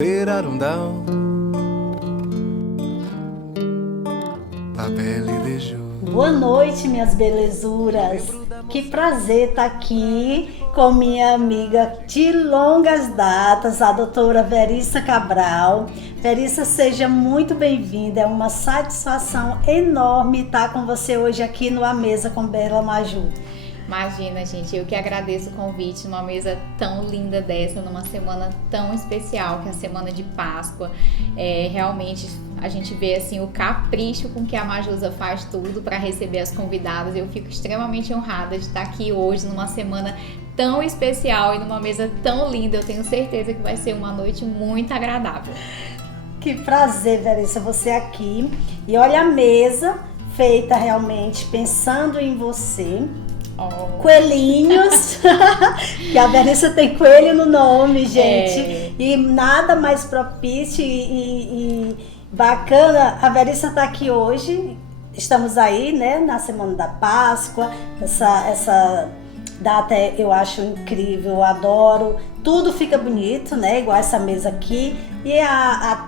Perarundão, la belle de jour. Boa noite, minhas belezuras. Que prazer estar aqui com minha amiga de longas datas, a doutora Verissa Cabral. Verissa, seja muito bem-vinda. É uma satisfação enorme estar com você hoje aqui no A Mesa com Bela Maju. Imagina, gente, eu que agradeço o convite numa mesa tão linda dessa, numa semana tão especial, que é a semana de Páscoa. Realmente a gente vê assim o capricho com que a Majusa faz tudo para receber as convidadas. Eu fico extremamente honrada de estar aqui hoje numa semana tão especial e numa mesa tão linda. Eu tenho certeza que vai ser uma noite muito agradável. Que prazer, Verissa, você aqui. E olha a mesa feita realmente pensando em você. Oh. Coelhinhos, que a Verissa tem coelho no nome, gente, e nada mais propício e bacana. A Verissa tá aqui hoje, estamos aí, né, na semana da Páscoa, essa data eu acho incrível, eu adoro, tudo fica bonito, né, igual essa mesa aqui, e a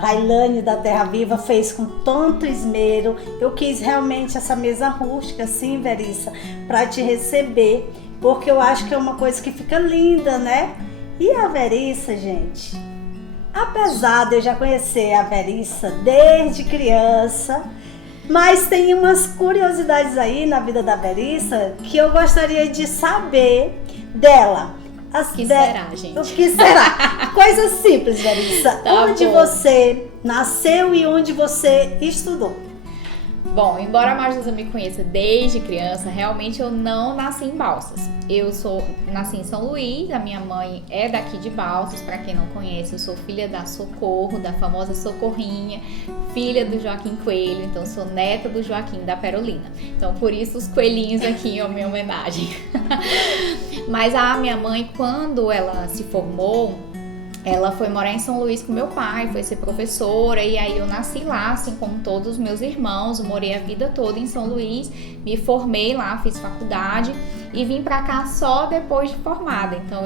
Railane da Terra Viva fez com tanto esmero. Eu quis realmente essa mesa rústica, assim, Verissa, para te receber, porque eu acho que é uma coisa que fica linda, né? E a Verissa, gente, apesar de eu já conhecer a Verissa desde criança, mas tem umas curiosidades aí na vida da Verissa que eu gostaria de saber dela. Será, gente? O que será? Coisa simples, Verissa. Tá onde bom. você nasceu e onde você estudou? Bom, embora a Majusa me conheça desde criança, realmente eu não nasci em Balsas. Nasci em São Luís, a minha mãe é daqui de Balsas, para quem não conhece, eu sou filha da Socorro, da famosa Socorrinha, filha do Joaquim Coelho, então sou neta do Joaquim da Perolina. Então por isso os coelhinhos aqui em minha homenagem. Mas a minha mãe, quando ela se formou, ela foi morar em São Luís com meu pai, foi ser professora, e aí eu nasci lá, assim como todos os meus irmãos, eu morei a vida toda em São Luís, me formei lá, fiz faculdade e vim pra cá só depois de formada. Então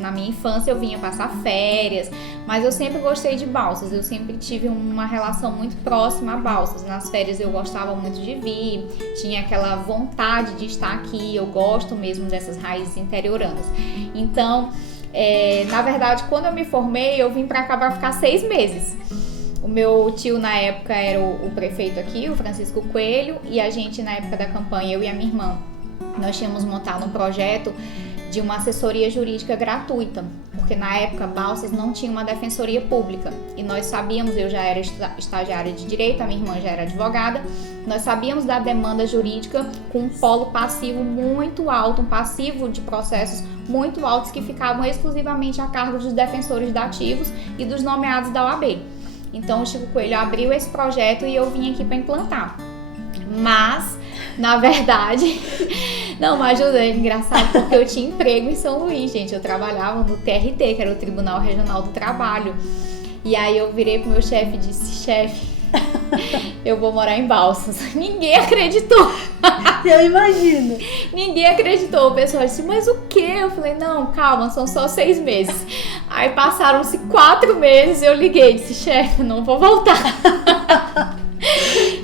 na minha infância eu vinha passar férias, mas eu sempre gostei de Balsas, eu sempre tive uma relação muito próxima a Balsas. Nas férias eu gostava muito de vir, tinha aquela vontade de estar aqui, eu gosto mesmo dessas raízes interioranas. Então, na verdade, quando eu me formei, eu vim pra cá pra ficar 6 meses. O meu tio na época era o prefeito aqui, o Francisco Coelho, e a gente na época da campanha, eu e a minha irmã, nós tínhamos montado um projeto de uma assessoria jurídica gratuita, porque na época Balsas não tinha uma defensoria pública e nós sabíamos, eu já era estagiária de direito, a minha irmã já era advogada, nós sabíamos da demanda jurídica com um polo passivo muito alto, um passivo de processos muito altos que ficavam exclusivamente a cargo dos defensores dativos e dos nomeados da OAB. Então o Chico Coelho abriu esse projeto e eu vim aqui para implantar. Mas, na verdade, não, mas ajuda, é engraçado porque eu tinha emprego em São Luís, gente. Eu trabalhava no TRT, que era o Tribunal Regional do Trabalho. E aí eu virei pro meu chefe e disse: chefe, eu vou morar em Balsas. Ninguém acreditou. Eu imagino. Ninguém acreditou. O pessoal disse: mas o quê? Eu falei: não, calma, são só 6 meses. Aí passaram-se 4 meses e eu liguei e disse: chefe, não vou voltar.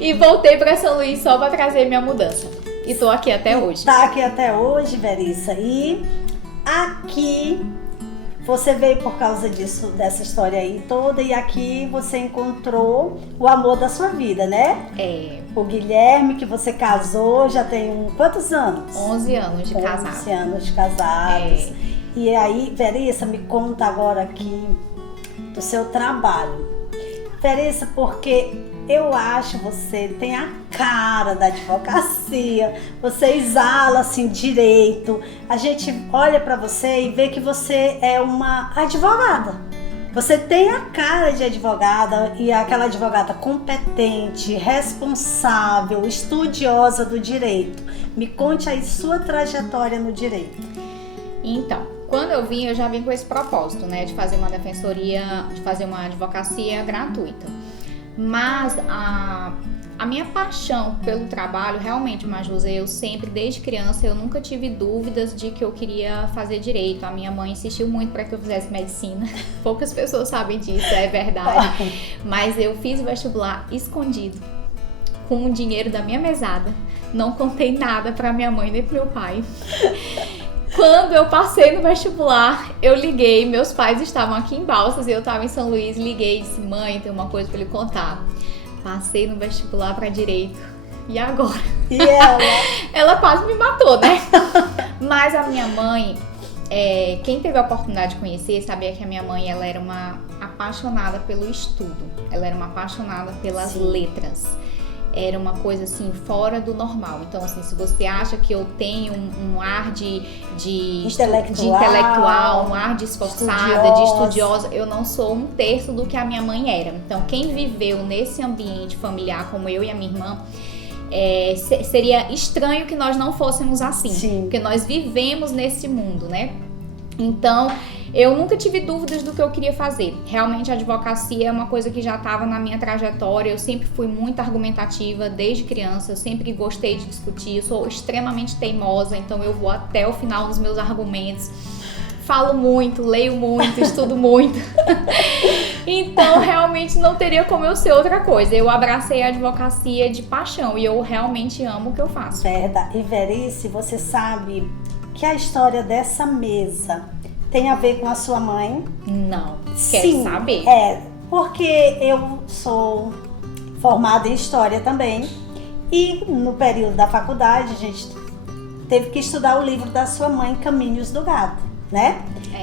E voltei para São Luís só para trazer minha mudança. E tô aqui até hoje. Tá aqui até hoje, Verissa. E aqui você veio por causa disso, dessa história aí toda, e aqui você encontrou o amor da sua vida, né? O Guilherme, que você casou, já tem quantos anos? 11 anos de casado. 11 anos de casados. E aí, Verissa, me conta agora aqui do seu trabalho. Verissa, porque eu acho você tem a cara da advocacia, você exala assim direito, a gente olha pra você e vê que você é uma advogada. Você tem a cara de advogada e aquela advogada competente, responsável, estudiosa do direito. Me conte aí sua trajetória no direito. Então, quando eu vim, eu já vim com esse propósito, né, de fazer uma defensoria, de fazer uma advocacia gratuita. Mas A minha paixão pelo trabalho, realmente, Majusa, eu sempre, desde criança, eu nunca tive dúvidas de que eu queria fazer direito. A minha mãe insistiu muito para que eu fizesse medicina. Poucas pessoas sabem disso, é verdade. Mas eu fiz o vestibular escondido, com o dinheiro da minha mesada. Não contei nada para minha mãe nem pro meu pai. Quando eu passei no vestibular, eu liguei, meus pais estavam aqui em Balsas e eu estava em São Luís, liguei e disse: mãe, tem uma coisa para lhe contar. Passei no vestibular para direito. E agora? E ela? Ela quase me matou, né? Mas a minha mãe, quem teve a oportunidade de conhecer, sabia que a minha mãe, ela era uma apaixonada pelo estudo. Ela era uma apaixonada pelas Sim. letras. Era uma coisa assim, fora do normal. Então, assim, se você acha que eu tenho um ar de intelectual, um ar de esforçada, de estudiosa, eu não sou um terço do que a minha mãe era. Então, quem viveu nesse ambiente familiar, como eu e a minha irmã, seria estranho que nós não fôssemos assim. Sim. Porque nós vivemos nesse mundo, né? Então, eu nunca tive dúvidas do que eu queria fazer. Realmente, a advocacia é uma coisa que já estava na minha trajetória. Eu sempre fui muito argumentativa desde criança. Eu sempre gostei de discutir. Eu sou extremamente teimosa, então eu vou até o final dos meus argumentos. Falo muito, leio muito, estudo muito. Então, realmente não teria como eu ser outra coisa. Eu abracei a advocacia de paixão e eu realmente amo o que eu faço. Verdade. E Verice, você sabe que a história dessa mesa tem a ver com a sua mãe? Não. Quer Sim, saber? Porque eu sou formada em História também. E no período da faculdade, a gente teve que estudar o livro da sua mãe, Caminhos do Gado, né?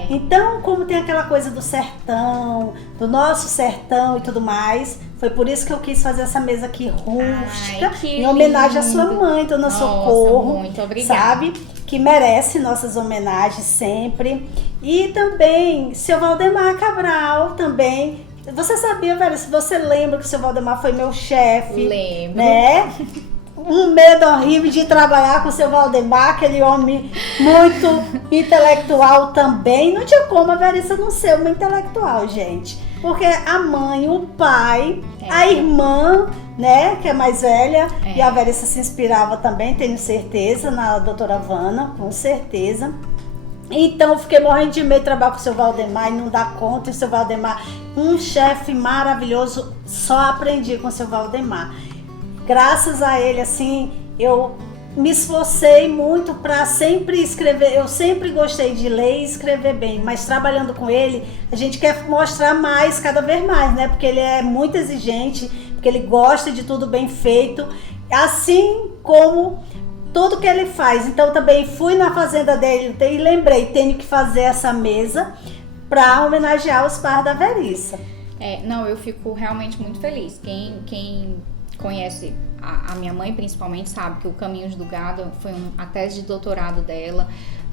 Então, como tem aquela coisa do sertão, do nosso sertão e tudo mais, foi por isso que eu quis fazer essa mesa aqui rústica, em homenagem à sua mãe, Dona Socorro. Muito obrigada. Sabe? Que merece nossas homenagens sempre. E também, seu Valdemar Cabral também. Você sabia, velho, se você lembra que o seu Valdemar foi meu chefe? Lembro. Né? Um medo horrível de trabalhar com o seu Valdemar, aquele homem muito intelectual também. Não tinha como a Verissa não ser uma intelectual, gente. Porque a mãe, o pai, a irmã, né, que é mais velha, e a Verissa se inspirava também, tenho certeza, na doutora Vana, com certeza. Então, eu fiquei morrendo de medo de trabalhar com o seu Valdemar e não dar conta. E o seu Valdemar, um chefe maravilhoso, só aprendi com o seu Valdemar. Graças a ele, assim, eu me esforcei muito para sempre escrever. Eu sempre gostei de ler e escrever bem, mas trabalhando com ele, a gente quer mostrar mais, cada vez mais, né? Porque ele é muito exigente, porque ele gosta de tudo bem feito, assim como tudo que ele faz. Então, também fui na fazenda dele e lembrei, tenho que fazer essa mesa para homenagear os pais da Verissa. Não, eu fico realmente muito feliz. Quem conhece a minha mãe principalmente sabe que o Caminhos do Gado foi a tese de doutorado dela.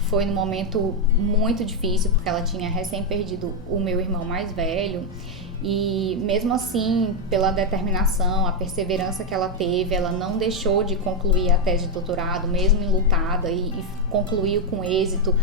Foi num momento muito difícil, porque ela tinha recém perdido o meu irmão mais velho. E mesmo assim, pela determinação, a perseverança que ela teve, ela não deixou de concluir a tese de doutorado, mesmo enlutada, e concluiu com êxito.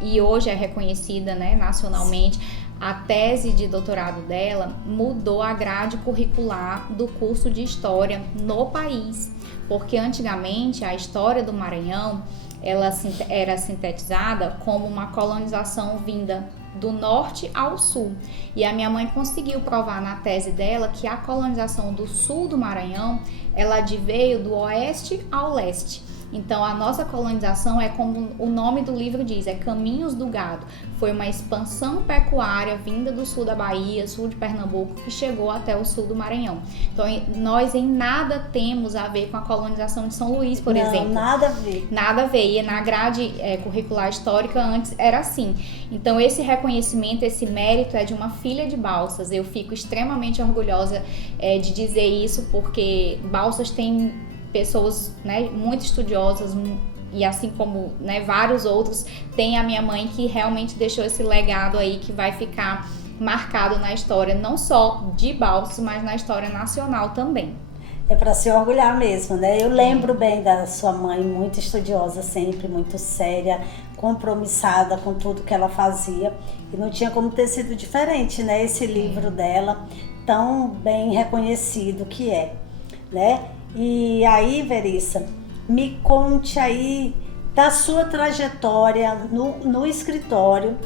E hoje é reconhecida, né, nacionalmente. A tese de doutorado dela mudou a grade curricular do curso de História no país, porque antigamente a história do Maranhão ela era sintetizada como uma colonização vinda do norte ao sul. E a minha mãe conseguiu provar na tese dela que a colonização do sul do Maranhão, ela adveio do oeste ao leste. Então, a nossa colonização é como o nome do livro diz, é Caminhos do Gado. Foi uma expansão pecuária vinda do sul da Bahia, sul de Pernambuco, que chegou até o sul do Maranhão. Então, nós em nada temos a ver com a colonização de São Luís, por exemplo. Não, nada a ver. Nada a ver. E na grade curricular histórica antes era assim. Então, esse reconhecimento, esse mérito é de uma filha de Balsas. Eu fico extremamente orgulhosa de dizer isso, porque Balsas tem pessoas, né, muito estudiosas, e assim como, né, vários outros, tem a minha mãe que realmente deixou esse legado aí que vai ficar marcado na história, não só de Balsas, mas na história nacional também. É para se orgulhar mesmo, né? Eu lembro bem da sua mãe, muito estudiosa sempre, muito séria, compromissada com tudo que ela fazia, e não tinha como ter sido diferente, né? Esse livro dela, tão bem reconhecido que é. né? E aí, Verissa, me conte aí da sua trajetória no escritório,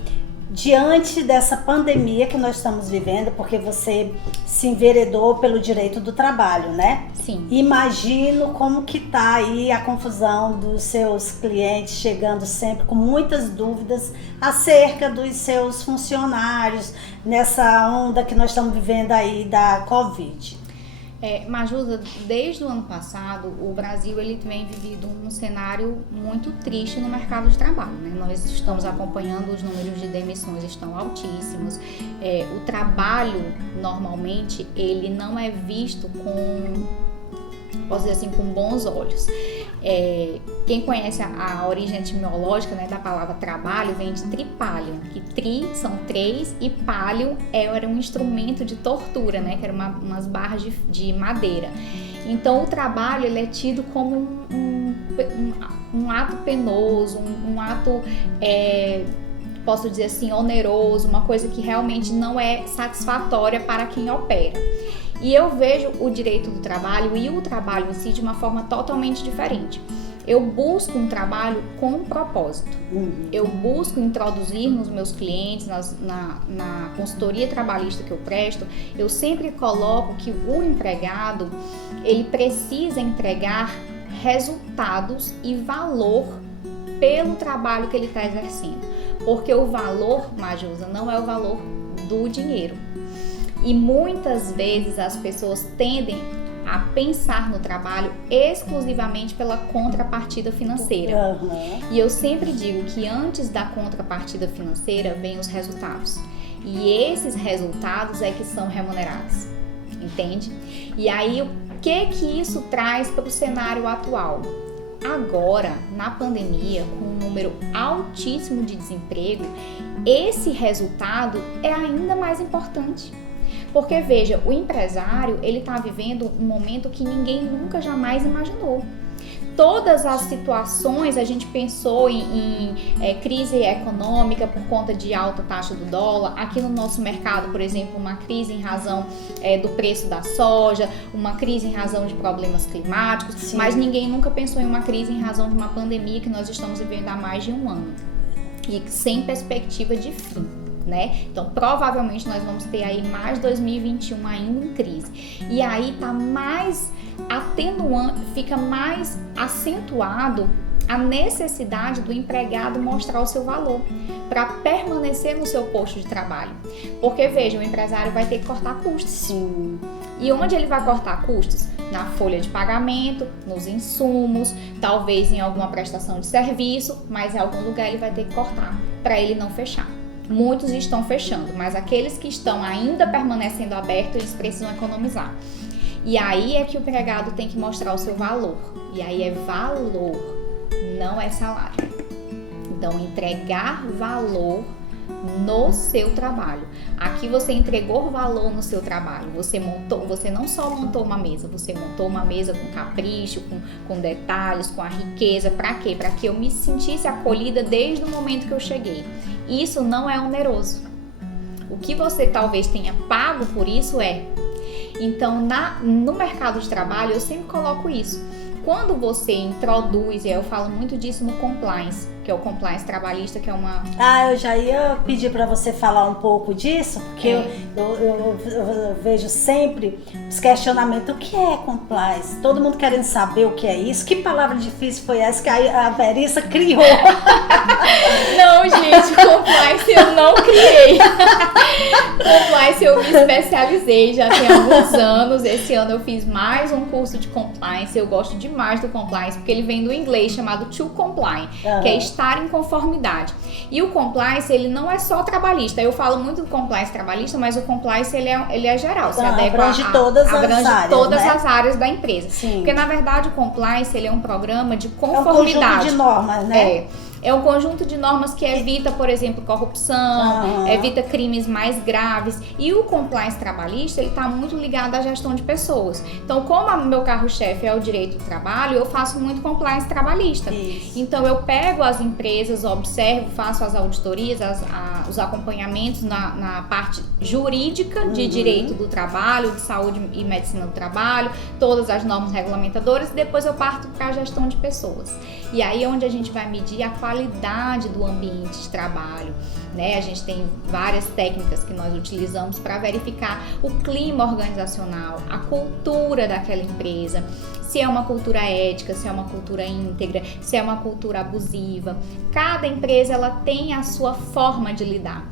diante dessa pandemia que nós estamos vivendo, porque você se enveredou pelo direito do trabalho, né? Sim. Imagino como que tá aí a confusão dos seus clientes chegando sempre com muitas dúvidas acerca dos seus funcionários nessa onda que nós estamos vivendo aí da Covid. Majusa, desde o ano passado, o Brasil ele vem vivido um cenário muito triste no mercado de trabalho, né? Nós estamos acompanhando, os números de demissões estão altíssimos. O trabalho, normalmente, ele não é visto posso dizer assim, com bons olhos. Quem conhece a origem etimológica, né, da palavra trabalho vem de tripalium, que tri são 3 e palium era um instrumento de tortura, né, que eram umas barras de madeira. Então o trabalho ele é tido como um ato penoso, um ato, posso dizer assim, oneroso, uma coisa que realmente não é satisfatória para quem opera. E eu vejo o direito do trabalho e o trabalho em si de uma forma totalmente diferente. Eu busco um trabalho com um propósito. Eu busco introduzir nos meus clientes, na consultoria trabalhista que eu presto, eu sempre coloco que o empregado, ele precisa entregar resultados e valor pelo trabalho que ele está exercendo. Porque o valor, Majusa, não é o valor do dinheiro. E muitas vezes as pessoas tendem a pensar no trabalho exclusivamente pela contrapartida financeira. E eu sempre digo que antes da contrapartida financeira vem os resultados. E esses resultados é que são remunerados, entende? E aí o que isso traz para o cenário atual? Agora, na pandemia, com um número altíssimo de desemprego, esse resultado é ainda mais importante. Porque, veja, o empresário, ele está vivendo um momento que ninguém nunca jamais imaginou. Todas as situações, a gente pensou em crise econômica por conta de alta taxa do dólar. Aqui no nosso mercado, por exemplo, uma crise em razão do preço da soja, uma crise em razão de problemas climáticos. Sim. Mas ninguém nunca pensou em uma crise em razão de uma pandemia que nós estamos vivendo há mais de um ano. E sem perspectiva de fim. Né? Então, provavelmente nós vamos ter aí mais 2021 ainda em crise. E aí tá mais atenuante, fica mais acentuado a necessidade do empregado mostrar o seu valor para permanecer no seu posto de trabalho. Porque, veja, o empresário vai ter que cortar custos. Sim. E onde ele vai cortar custos? Na folha de pagamento, nos insumos, talvez em alguma prestação de serviço, mas em algum lugar ele vai ter que cortar para ele não fechar. Muitos estão fechando, mas aqueles que estão ainda permanecendo abertos, eles precisam economizar. E aí é que o empregado tem que mostrar o seu valor. E aí é valor, não é salário. Então, entregar valor no seu trabalho. Aqui você entregou valor no seu trabalho. Você não só montou uma mesa, você montou uma mesa com capricho, com detalhes, com a riqueza. Para quê? Para que eu me sentisse acolhida desde o momento que eu cheguei. Isso não é oneroso. O que você talvez tenha pago por isso é. Então, no mercado de trabalho, eu sempre coloco isso. Quando você introduz, e eu falo muito disso no compliance, que é o compliance trabalhista, que é uma... eu já ia pedir para você falar um pouco disso, porque eu vejo sempre os questionamentos. O que é compliance? Todo mundo querendo saber o que é isso. Que palavra difícil foi essa que a Verissa criou? Não, gente, compliance eu não criei. Compliance eu me especializei já tem alguns anos. Esse ano eu fiz mais um curso de compliance. Eu gosto demais do compliance, porque ele vem do inglês chamado to comply, que é estar em conformidade. E o compliance, ele não é só trabalhista. Eu falo muito do compliance trabalhista, mas o compliance, ele é geral. Se abrange todas as áreas da empresa. Sim. Porque, na verdade, o compliance, ele é um programa de conformidade. É um conjunto de normas, né? É um conjunto de normas que evita, por exemplo, corrupção, evita crimes mais graves. E o compliance trabalhista, ele está muito ligado à gestão de pessoas. Então, como o meu carro-chefe é o direito do trabalho, eu faço muito compliance trabalhista. Isso. Então, eu pego as empresas, observo, faço as auditorias, os acompanhamentos na parte jurídica de direito do trabalho, de saúde e medicina do trabalho, todas as normas regulamentadoras, e depois eu parto para a gestão de pessoas. E aí é onde a gente vai medir a qualidade do ambiente de trabalho, né? A gente tem várias técnicas que nós utilizamos para verificar o clima organizacional, a cultura daquela empresa, se é uma cultura ética, se é uma cultura íntegra, se é uma cultura abusiva. Cada empresa ela tem a sua forma de lidar.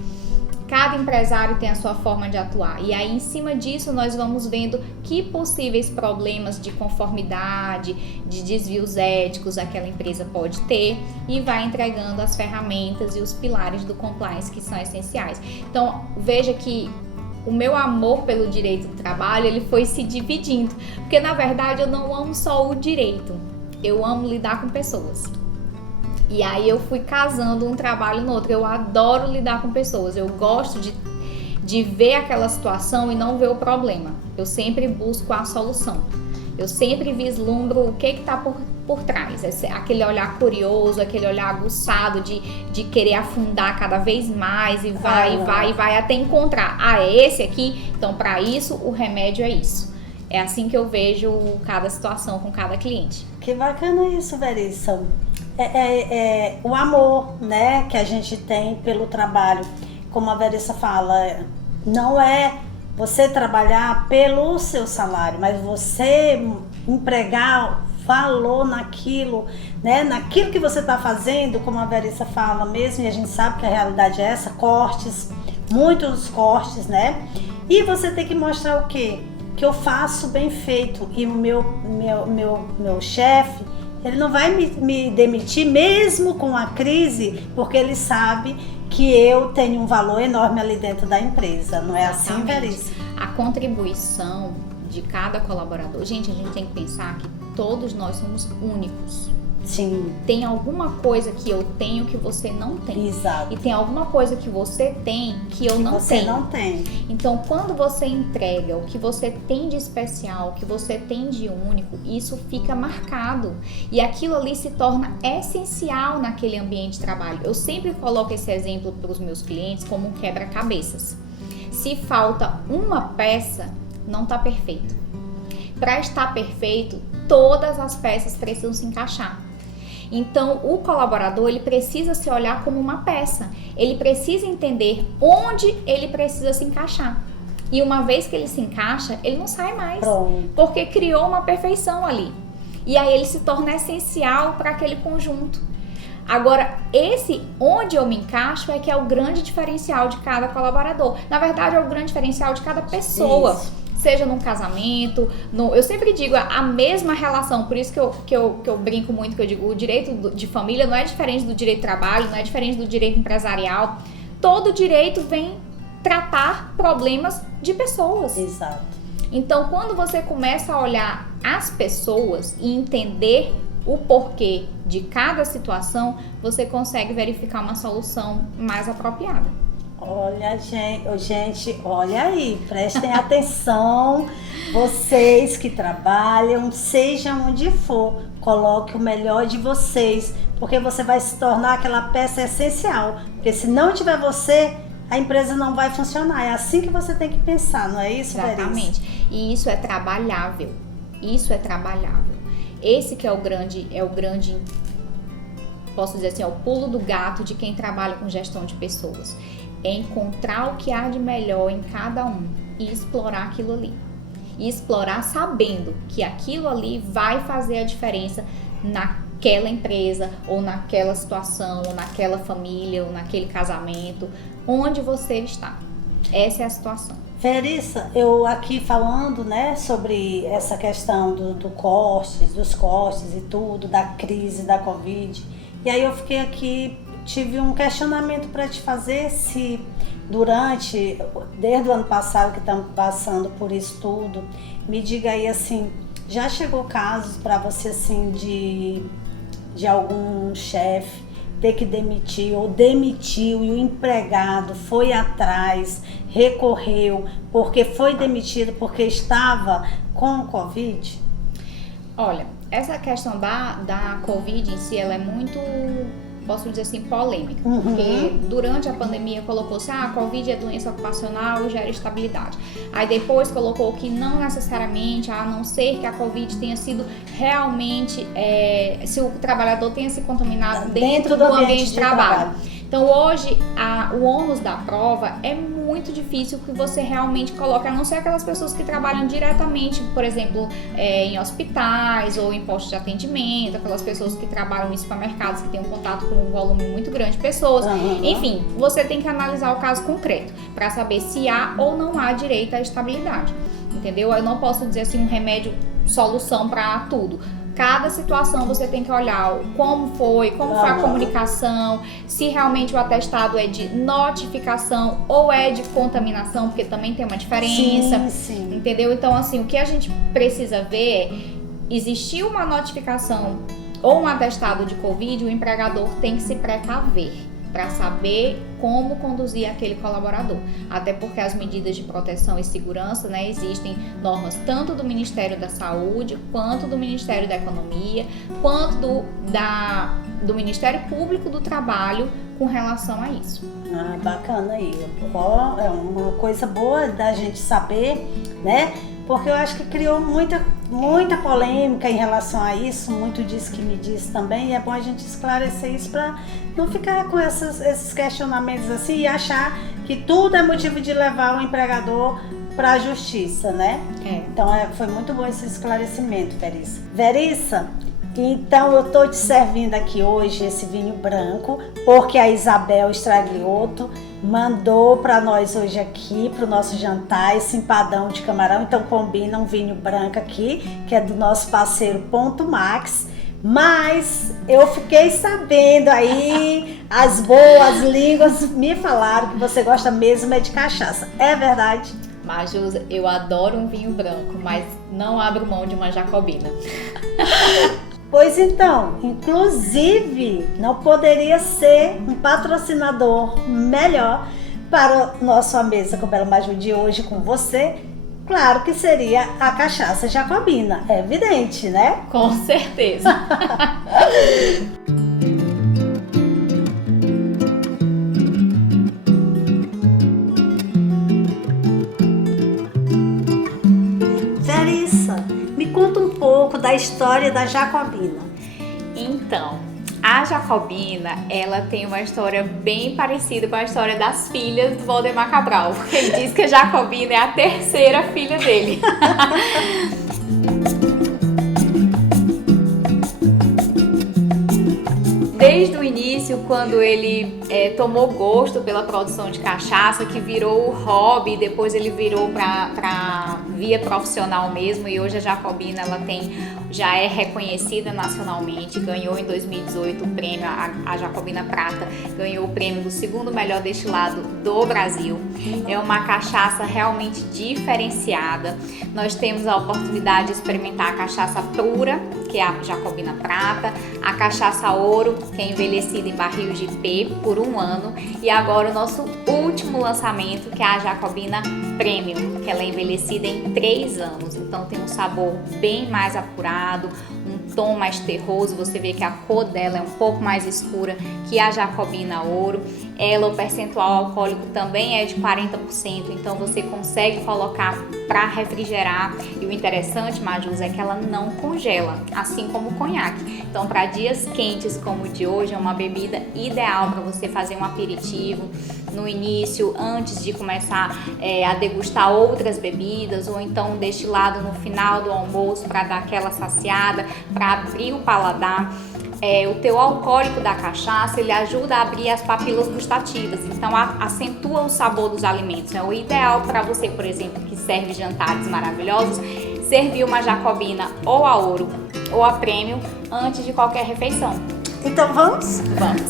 Cada empresário tem a sua forma de atuar. E aí, em cima disso, nós vamos vendo que possíveis problemas de conformidade, de desvios éticos aquela empresa pode ter e vai entregando as ferramentas e os pilares do compliance que são essenciais. Então, veja que o meu amor pelo direito do trabalho, ele foi se dividindo. Porque, na verdade, eu não amo só o direito. Eu amo lidar com pessoas. E aí eu fui casando um trabalho no outro. Eu adoro lidar com pessoas. Eu gosto de ver aquela situação e não ver o problema. Eu sempre busco a solução. Eu sempre vislumbro o que está por trás. Aquele olhar curioso, aquele olhar aguçado de querer afundar cada vez mais e vai até encontrar. É esse aqui? Então, para isso, o remédio é isso. É assim que eu vejo cada situação com cada cliente. Que bacana isso, Verissa. O amor, né, que a gente tem pelo trabalho. Como a Verissa fala, não é você trabalhar pelo seu salário, mas você empregar valor naquilo, né, naquilo que você está fazendo, como a Verissa fala mesmo, e a gente sabe que a realidade é essa, cortes, muitos cortes, né? E você tem que mostrar o quê? Que eu faço bem feito e o meu chefe, ele não vai me demitir mesmo com a crise, porque ele sabe que eu tenho um valor enorme ali dentro da empresa. Não é assim, Verissa? A contribuição de cada colaborador. Gente, a gente tem que pensar que todos nós somos únicos. Sim. Tem alguma coisa que eu tenho que você não tem. Exato. E tem alguma coisa que você tem que eu não tenho. Você não tem. Então, quando você entrega o que você tem de especial, o que você tem de único, isso fica marcado. E aquilo ali se torna essencial naquele ambiente de trabalho. Eu sempre coloco esse exemplo para os meus clientes como um quebra-cabeças. Se falta uma peça, não está perfeito. Para estar perfeito, todas as peças precisam se encaixar. Então, o colaborador, ele precisa se olhar como uma peça. Ele precisa entender onde ele precisa se encaixar. E uma vez que ele se encaixa, ele não sai mais. Pronto. Porque criou uma perfeição ali. E aí ele se torna essencial para aquele conjunto. Agora, esse onde eu me encaixo é que é o grande diferencial de cada colaborador. Na verdade, é o grande diferencial de cada pessoa. Isso. Seja num casamento, eu sempre digo a mesma relação, por isso que eu brinco muito, que eu digo, o direito de família não é diferente do direito de trabalho, não é diferente do direito empresarial. Todo direito vem tratar problemas de pessoas. Exato. Então, quando você começa a olhar as pessoas e entender o porquê de cada situação, você consegue verificar uma solução mais apropriada. Olha, gente, olha aí, prestem atenção, vocês que trabalham, seja onde for, coloque o melhor de vocês, porque você vai se tornar aquela peça essencial, porque se não tiver você, a empresa não vai funcionar. É assim que você tem que pensar, não é isso, Verissa? Exatamente. E isso é trabalhável. Isso é trabalhável. Esse que é o grande, posso dizer assim, é o pulo do gato de quem trabalha com gestão de pessoas. É encontrar o que há de melhor em cada um e explorar aquilo ali. E explorar sabendo que aquilo ali vai fazer a diferença naquela empresa, ou naquela situação, ou naquela família, ou naquele casamento, onde você está. Essa é a situação. Verissa, eu aqui falando, né, sobre essa questão dos cortes e tudo, da crise da Covid, e aí eu fiquei aqui, tive um questionamento para te fazer, se desde o ano passado que estamos passando por isso tudo, me diga aí assim, já chegou casos para você assim de algum chefe ter que demitir ou demitiu e o empregado foi atrás, recorreu porque foi demitido porque estava com Covid? Olha, essa questão da Covid em si, ela é posso dizer assim, polêmica. Uhum. Porque durante a pandemia colocou-se, a Covid é doença ocupacional e gera estabilidade. Aí depois colocou que não necessariamente, a não ser que a Covid tenha sido realmente, se o trabalhador tenha se contaminado dentro do ambiente de trabalho. Então hoje o ônus da prova é muito difícil que você realmente coloque, a não ser aquelas pessoas que trabalham diretamente, por exemplo, em hospitais ou em postos de atendimento, aquelas pessoas que trabalham em supermercados que têm um contato com um volume muito grande de pessoas. Enfim, você tem que analisar o caso concreto para saber se há ou não há direito à estabilidade, entendeu? Eu não posso dizer assim um remédio solução para tudo. Cada situação você tem que olhar como foi a comunicação, se realmente o atestado é de notificação ou é de contaminação, porque também tem uma diferença, sim. Entendeu? Então, assim, o que a gente precisa ver é, existir uma notificação ou um atestado de Covid, o empregador tem que se precaver para saber como conduzir aquele colaborador. Até porque as medidas de proteção e segurança, né, existem normas tanto do Ministério da Saúde, quanto do Ministério da Economia, quanto do Ministério Público do Trabalho com relação a isso. Bacana aí. É uma coisa boa da gente saber, né? Porque eu acho que criou muita polêmica em relação a isso, muito disso que me disse também, e é bom a gente esclarecer isso para não ficar com esses questionamentos assim e achar que tudo é motivo de levar o empregador para a justiça, né? Então foi muito bom esse esclarecimento, Verissa. Verissa, então eu tô te servindo aqui hoje esse vinho branco, porque a Isabel Stragliotto mandou para nós hoje aqui, para o nosso jantar, esse empadão de camarão. Então combina um vinho branco aqui, que é do nosso parceiro Ponto Max. Mas eu fiquei sabendo aí, as boas línguas me falaram que você gosta mesmo é de cachaça. É verdade? Majusa, eu adoro um vinho branco, mas não abro mão de uma jacobina. Pois então, inclusive, não poderia ser um patrocinador melhor para o nosso A Mesa com Bela Maju de hoje com você. Claro que seria a cachaça jacobina, é evidente, né? Com certeza. Verissa, me conta um pouco da história da jacobina. Então, a jacobina, ela tem uma história bem parecida com a história das filhas do Valdemar Cabral, porque ele diz que a jacobina é a terceira filha dele. Desde o início, quando ele tomou gosto pela produção de cachaça, que virou hobby, depois ele virou para via profissional mesmo, e hoje a jacobina já é reconhecida nacionalmente, ganhou em 2018 o prêmio, a Jacobina Prata ganhou o prêmio do segundo melhor destilado do Brasil. É uma cachaça realmente diferenciada. Nós temos a oportunidade de experimentar a cachaça pura, que é a Jacobina Prata, a cachaça ouro, que é envelhecida em barril de P por 1 ano, e agora o nosso último lançamento, que é a Jacobina Premium, que ela é envelhecida em 3 anos, então tem um sabor bem mais apurado, um tom mais terroso. Você vê que a cor dela é um pouco mais escura que a Jacobina Ouro. Ela, o percentual alcoólico também é de 40%, então você consegue colocar para refrigerar. E o interessante, Majus, é que ela não congela, assim como o conhaque. Então, para dias quentes como o de hoje, é uma bebida ideal para você fazer um aperitivo no início, antes de começar a degustar outras bebidas, ou então um destilado no final do almoço para dar aquela saciada, para abrir o paladar. O teu alcoólico da cachaça, ele ajuda a abrir as papilas gustativas, então acentua o sabor dos alimentos. É o ideal para você, por exemplo, que serve jantares maravilhosos, servir uma jacobina ou a ouro ou a premium antes de qualquer refeição. Então vamos? Vamos!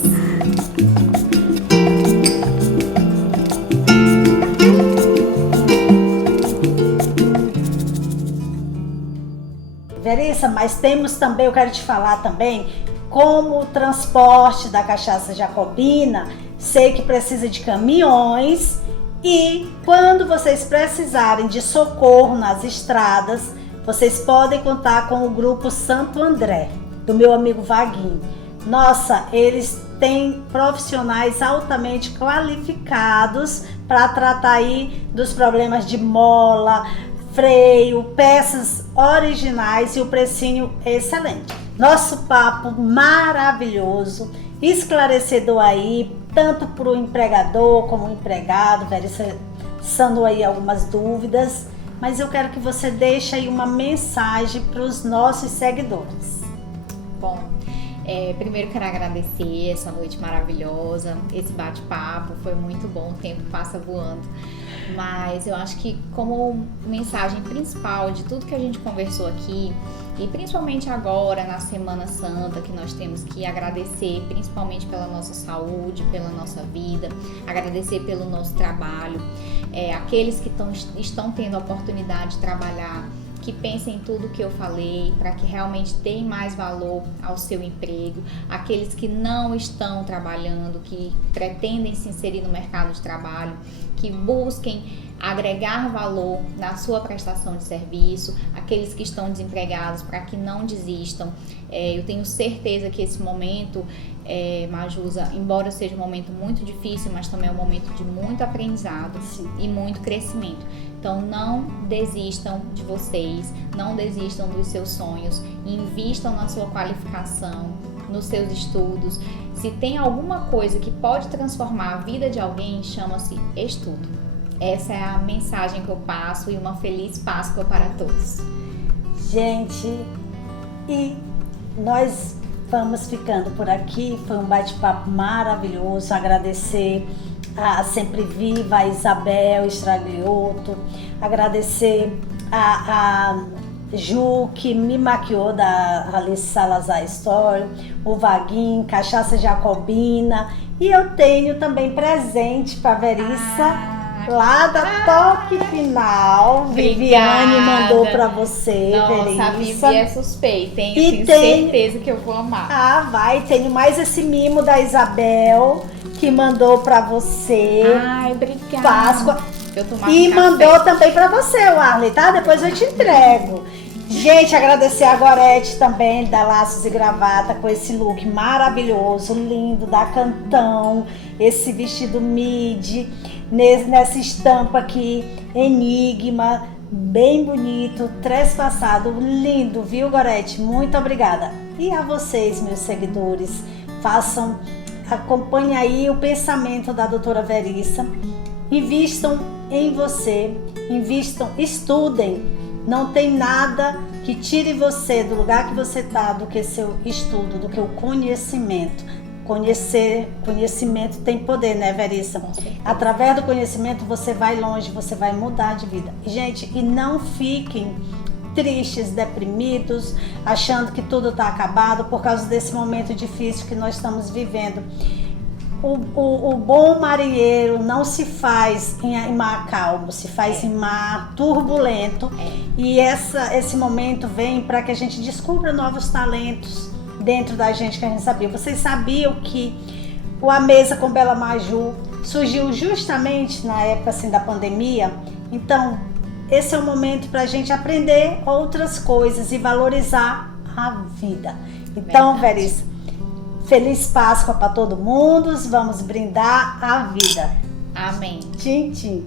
Verissa, mas temos também, eu quero te falar também, como o transporte da cachaça jacobina, sei que precisa de caminhões, e quando vocês precisarem de socorro nas estradas, vocês podem contar com o grupo Santo André, do meu amigo Vaguinho. Nossa, eles têm profissionais altamente qualificados para tratar aí dos problemas de mola, freio, peças originais e o precinho excelente. Nosso papo maravilhoso, esclarecedor aí, tanto para o empregador como o empregado, sanando aí algumas dúvidas, mas eu quero que você deixe aí uma mensagem para os nossos seguidores. Bom, primeiro quero agradecer essa noite maravilhosa, esse bate-papo, foi muito bom, o tempo passa voando. Mas eu acho que como mensagem principal de tudo que a gente conversou aqui, e principalmente agora na Semana Santa, que nós temos que agradecer principalmente pela nossa saúde, pela nossa vida, agradecer pelo nosso trabalho, aqueles que estão tendo a oportunidade de trabalhar, que pensem em tudo que eu falei, para que realmente deem mais valor ao seu emprego, aqueles que não estão trabalhando, que pretendem se inserir no mercado de trabalho, que busquem agregar valor na sua prestação de serviço, aqueles que estão desempregados, para que não desistam. Eu tenho certeza que esse momento, Majusa, embora seja um momento muito difícil, mas também é um momento de muito aprendizado. Sim. E muito crescimento. Então não desistam de vocês, não desistam dos seus sonhos, invistam na sua qualificação, nos seus estudos. Se tem alguma coisa que pode transformar a vida de alguém, chama-se estudo. Essa é a mensagem que eu passo e uma feliz Páscoa para todos. Gente, e nós vamos ficando por aqui. Foi um bate-papo maravilhoso. Agradecer a Sempre Viva, a Isabel Stragliotto, agradecer a Ju, que me maquiou da Alice Salazar Story, o Vaguinho, Cachaça Jacobina, e eu tenho também presente para Verissa. Lá da Toque Final, Viviane mandou pra você, Verissa. Nossa, a Vivi é suspeita, hein? E tenho certeza que eu vou amar. Tenho mais esse mimo da Isabel, que mandou pra você. Ai, obrigada. Páscoa. E mandou também pra você, Arley, tá? Depois eu te entrego. Gente, agradecer a Gorete também, da Laços e Gravata, com esse look maravilhoso, lindo, da Cantão, esse vestido midi, nessa estampa aqui, Enigma, bem bonito, trespassado, lindo, viu, Gorete? Muito obrigada. E a vocês, meus seguidores, acompanhem aí o pensamento da doutora Verissa, invistam em você, estudem. Não tem nada que tire você do lugar que você está, do que seu estudo, do que o conhecimento. Conhecimento tem poder, né, Verissa? Através do conhecimento você vai longe, você vai mudar de vida. Gente, e não fiquem tristes, deprimidos, achando que tudo está acabado por causa desse momento difícil que nós estamos vivendo. O bom marinheiro não se faz em mar calmo, se faz em mar turbulento. E esse momento vem para que a gente descubra novos talentos dentro da gente que a gente sabia. Vocês sabiam que a Mesa com Bela Maju surgiu justamente na época assim, da pandemia? Então, esse é o momento para a gente aprender outras coisas e valorizar a vida. Então, Verissa, feliz Páscoa para todo mundo. Vamos brindar a vida. Amém. Tchim, tchim.